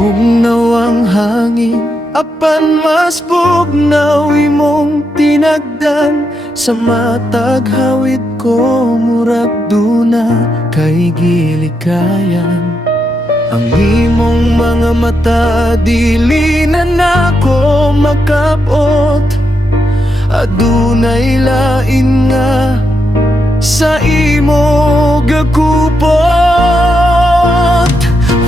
Bungnawang hangin, apan mas bugnaw imong tinagdan. Sa matag hawid ko, murag duna kay gilikayan. Ang imong mga mata, dili na nako makapot. Adunay lain nga sa imo gakupot.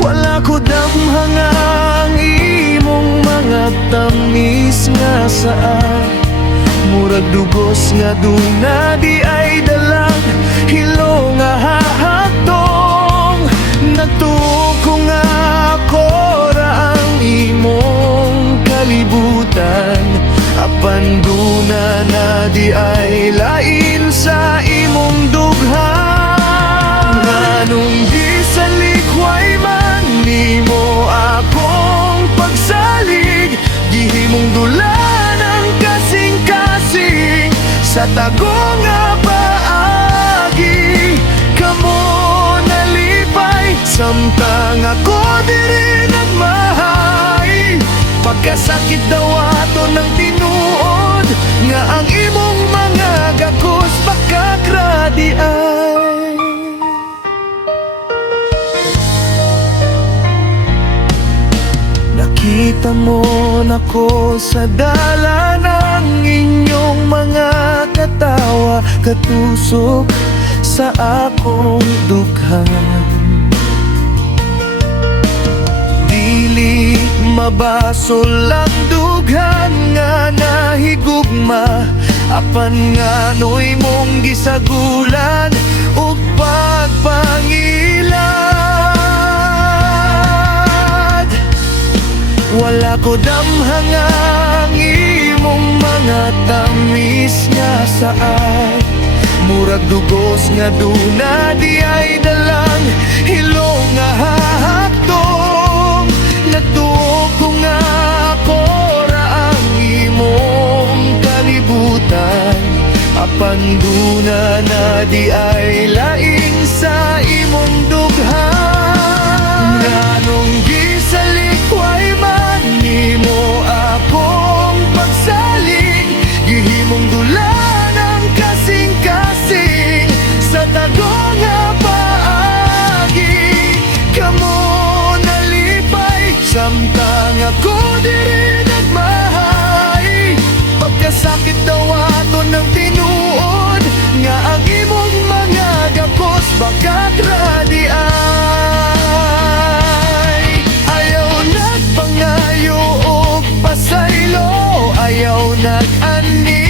Wala ko damhanga ang imong mga tamis nga saan. Murag dugos nga duna di ay dalang hilo nga hahatong. Nagtuo ko nga ako ra ang imong kalibutan. Apan duna na di ay lain sa imong dughan. Nganong di sa likway man nimo akong pagsalig. Gihimong dulan ang kasing-kasing sa tagong nga paagi. Kamo nalipay samtang ako diri nagmahay. Pagkasakit daw ato ng tinuod nga ang imong mga gakos pagkakradi ay. Nakita mo nako sa dala ng inyong mga katawa, katusok sa akong dughan. Dili mabasol ang dughan nga nahigugma. Apan nga no'y mong gisagulan ug pagpangilad. Wala ko damhanga ang imong mga tamis nga saan. Murag dugos nga duna di ay dalang hilo nga hahatong. Natuo ko nga ako ra ang imong kalibutan. Apan duna na di ay laing sa imong dughan. Nganong gisalikway man nimo akong pagsalig. Gihimong dulan ang kasing-kasing sa tagong nga paagi. Kamo samtang ako diri nagmahay. Pagkasakit daw ato ng tinuod nga ang imong mga gakos pagkakradi ay. Ayaw nagpangayo o pasaylo, ayaw nag-ani.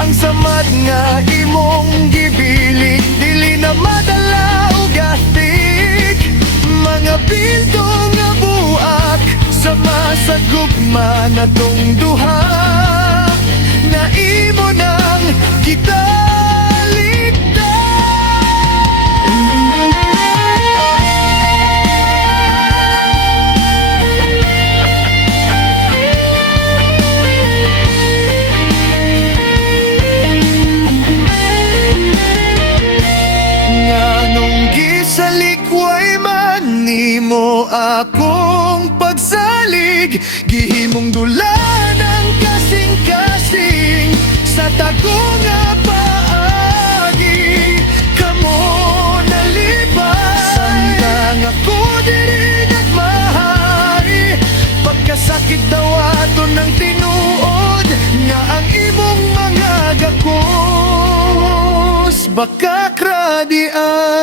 Ang samad nga imong gibiling, dili na madala o gastik. Mga pinto nga buak sama sa gugma na tong duha. Na imo nang kita nimo akong pagsalig. Gihimong dulan ang kasing-kasing sa tagong nga paagi. Kamo nalipay samtang ako diri nagmahay. Pagkasakit daw ato ng tinuod nga ang imong mga gakos baka kradian.